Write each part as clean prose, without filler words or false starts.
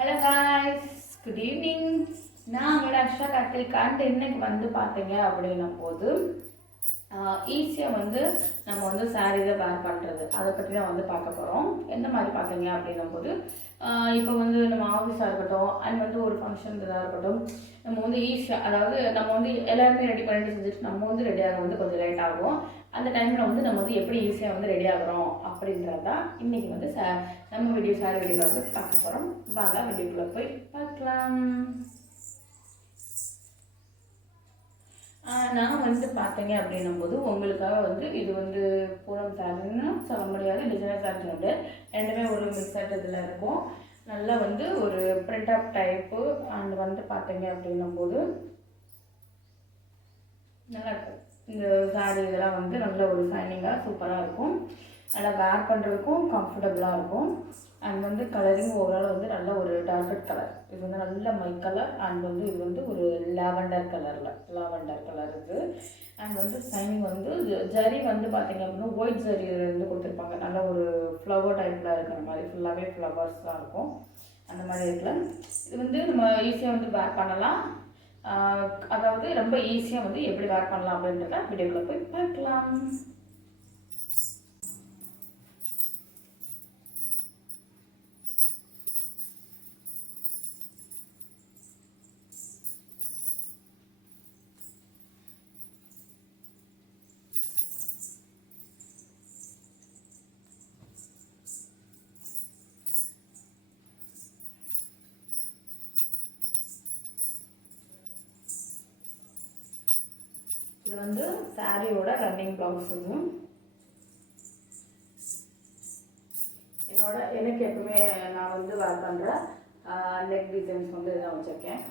Hello guys, good evening. நான் உங்களோட அக்ஷா கார்த்திகான்ட்டு இன்னைக்கு வந்து பார்த்தீங்க அப்படின்னும் போது ஈஸியாக வந்து நம்ம வந்து சாரீஸை வேர் பண்ணுறது அதை பற்றி தான் வந்து பார்க்க போகிறோம். எந்த மாதிரி பார்த்தீங்க அப்படின்னும் போது இப்போ வந்து நம்ம ஆஃபீஸாக இருக்கட்டும் அண்ட் வந்து ஒரு ஃபங்க்ஷன் இதாக இருக்கட்டும், நம்ம வந்து ஈஸியாக, அதாவது நம்ம வந்து எல்லாருமே ரெடி பண்ணிட்டு செஞ்சுட்டு நம்ம வந்து ரெடியாக வந்து கொஞ்சம் லேட் ஆகும். அந்த டைமில் வந்து நம்ம வந்து எப்படி ஈஸியாக வந்து ரெடி ஆகிறோம் அப்படின்றதான் இன்றைக்கி வந்து நம்ம வீடியோ சாரி வீடியோவில் வந்து பார்க்க போகிறோம். வாங்க வீடியோக்குள்ளே போய் பார்க்கலாம். நான் வந்து பார்த்தீங்க அப்படின்னும் போது உங்களுக்காக வந்து இது வந்து பூனம் சாரின்னு சொல்ல முடியாது, டிசைனர் சாரி உண்டு. ரெண்டுமே ஒரு மிக்சட் இதில் இருக்கும். நல்லா வந்து ஒரு பிரிண்ட் அப் டைப்பு அண்ட் வந்து பார்த்தீங்க அப்படின்னும் போது நல்லா இருக்கும். இந்த சாரி இதெல்லாம் வந்து நல்ல ஒரு ஷைனிங்காக சூப்பராக இருக்கும். நல்லா வேர் பண்ணுறதுக்கும் கம்ஃபர்டபுளாக இருக்கும். அண்ட் வந்து கலரிங் ஓவரால் வந்து நல்ல ஒரு டார்க் கலர். இது வந்து நல்ல மை கலர் அண்ட் வந்து இது வந்து ஒரு லாவெண்டர் கலர் இருக்குது. அண்ட் வந்து ஷைனிங் வந்து ஜரி வந்து பார்த்தீங்க அப்படின்னா ஒயிட் ஜரி வந்து கொடுத்துருப்பாங்க. நல்ல ஒரு ஃப்ளவர் டைப்பில் இருக்கிற மாதிரி, ஃபுல்லாகவே ஃப்ளவர்ஸ் தான் இருக்கும். அந்த மாதிரி இருக்குல்ல, இது வந்து நம்ம ஈஸியாக வந்து வேர் பண்ணலாம். அதாவது ரொம்ப ஈஸியாக வந்து எப்படி வேர் பண்ணலாம் அப்படின்றத வீடியோக்குள்ளே போய் பார்க்கலாம். இது வந்து சாரியோட ரன்னிங் ப்ளவுஸ். இது எனக்கு எப்பவுமே நான் வந்து வேர் பண்ணுற நெக் டிசைன்ஸ் வந்து இதான் வச்சுருக்கேன்.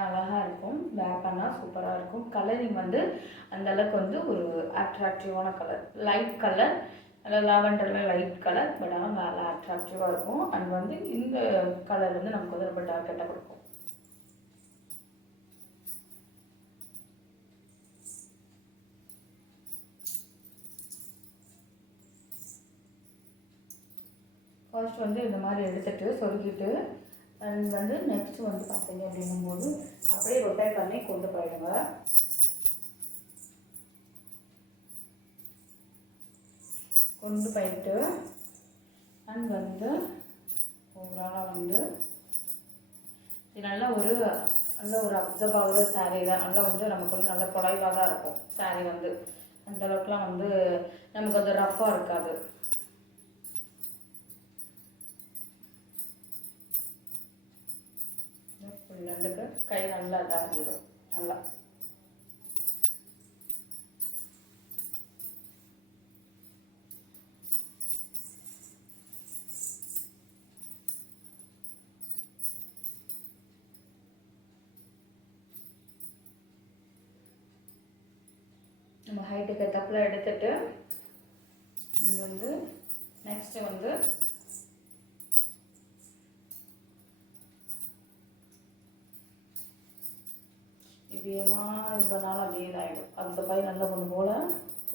அழகாக இருக்கும், வேர் பண்ணால் சூப்பராக இருக்கும். கலரிங் வந்து அந்தளவுக்கு வந்து ஒரு அட்ராக்டிவான கலர், லைட் கலர், லாவெண்டரில் லைட் கலர், பட் ஆனால் நல்லா அட்ராக்டிவாக இருக்கும். அண்ட் வந்து இந்த கலர் வந்து நமக்கு வந்து ரொம்ப டார்க்கெட்டாக கொடுக்கும். ஃபர்ஸ்ட் வந்து இந்த மாதிரி எடுத்துகிட்டு சொருகிட்டு அண்ட் வந்து நெக்ஸ்ட் வந்து பார்த்தீங்க அப்படிங்கும்போது அப்படியே ரொட்டேட் பண்ணி கொண்டு போயிடுங்க. கொண்டு போயிட்டு அண்ட் வந்து ஓவராலாக வந்து இது நல்ல ஒரு அப்சர்வ் ஆகிற சாரீ தான். நல்லா வந்து நமக்கு வந்து நல்ல குறைவாக தான் இருக்கும் சாரீ வந்து. அந்த அளவுக்குலாம் வந்து நமக்கு வந்து ரஃப்பாக இருக்காது. ரெண்டுக்கு கை நல்லா இதாகிடும். நல்லா நம்ம ஹைட்டுக்கு தப்பில் எடுத்துட்டு அது வந்து நெக்ஸ்ட்டு வந்து இப்படியேமா இது பண்ணாலும் அப்படியே இதாகிடும். அந்த பை நல்ல ஒன்று போல்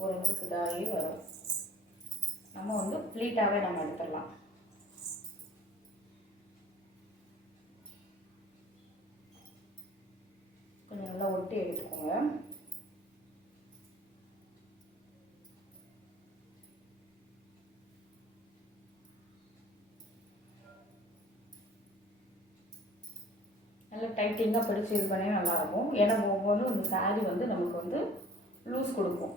ஒரு இதுக்கு இதாகி வரும். நம்ம வந்து ப்ளீட்டாகவே நம்ம எடுத்துடலாம். கொஞ்சம் நல்லா ஒட்டி எடுத்துக்கோங்க. நல்லா டைட்டிங்காக பிடிச்சி இது பண்ணி நல்லாயிருக்கும். ஏன்னா ஒவ்வொன்றும் இந்த சாரீ வந்து நமக்கு வந்து லூஸ் கொடுக்கும்.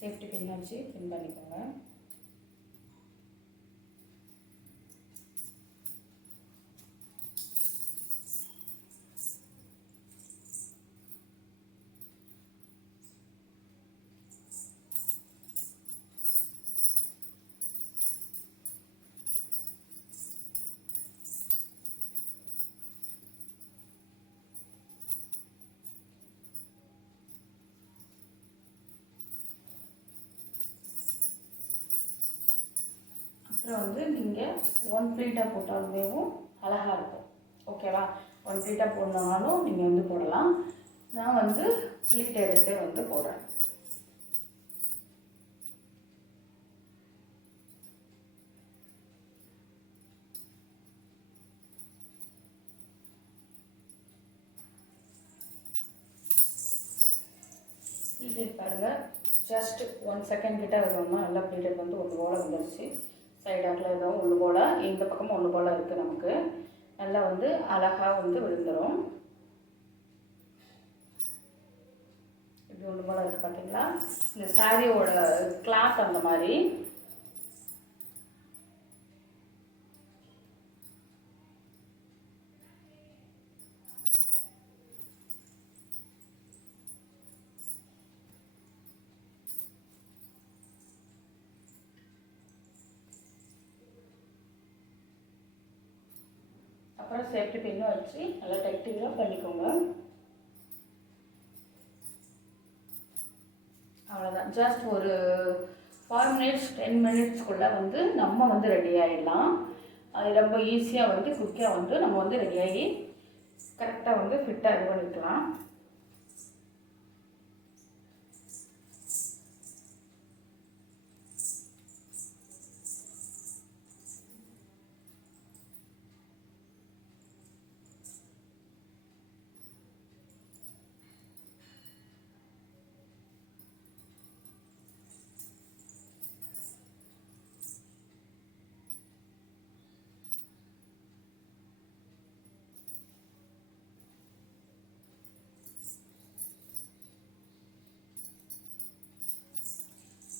சேஃப்டி பின் வச்சு பின் பண்ணிக்கோங்க. அப்புறம் வந்து நீங்கள் 1 ப்ளீட்டாக போட்டாலுமேவும் அழகாக இருக்கும். ஓகேவா? 1 ப்ளீட்டாக போடனாலும் நீங்கள் வந்து போடலாம். நான் வந்து ப்ளீட் எடுத்தே வந்து போடுறேன். இது பாருங்கள், ஜஸ்ட் 1 செகண்ட் கிட்ட இருக்கணும்னா நல்லா ப்ளீட்டட் வந்து ஒன்று போல் வந்துடுச்சு. சைடாக்கில் எதுவும் ஒன்று போல், இந்த பக்கமும் ஒன்று போல் இருக்குது. நமக்கு நல்லா வந்து அழகாக வந்து விழுந்துடும். இப்படி ஒன்று போல் இருக்குது பார்த்தீங்களா? இந்த சாரியோட கிளாத் அந்த மாதிரி. அப்புறம் சேஃப்டி பின்னும் வச்சு நல்லா டைட்டாக பண்ணிக்கோங்க. அவ்வளோதான். ஜஸ்ட் ஒரு 5 மினிட்ஸ் 10 மினிட்ஸ்க்குள்ளே வந்து நம்ம வந்து ரெடி ஆகிடலாம். அது ரொம்ப ஈஸியாக வந்து குயிக்காக வந்து நம்ம வந்து ரெடியாகி கரெக்டாக வந்து ஃபிட்டாக இது பண்ணிக்கலாம்.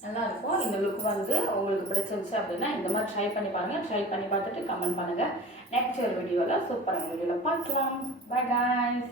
நல்லாயிருக்கும். இந்த லுக் வந்து உங்களுக்கு பிடிச்சிருந்துச்சு அப்படின்னா இந்த மாதிரி ட்ரை பண்ணி பாருங்கள். ட்ரை பண்ணி பார்த்துட்டு கமெண்ட் பண்ணுங்கள். நெக்ஸ்ட் ஒரு வீடியோவில் சூப்பரான வீடியோவில் பார்க்கலாம். By guys.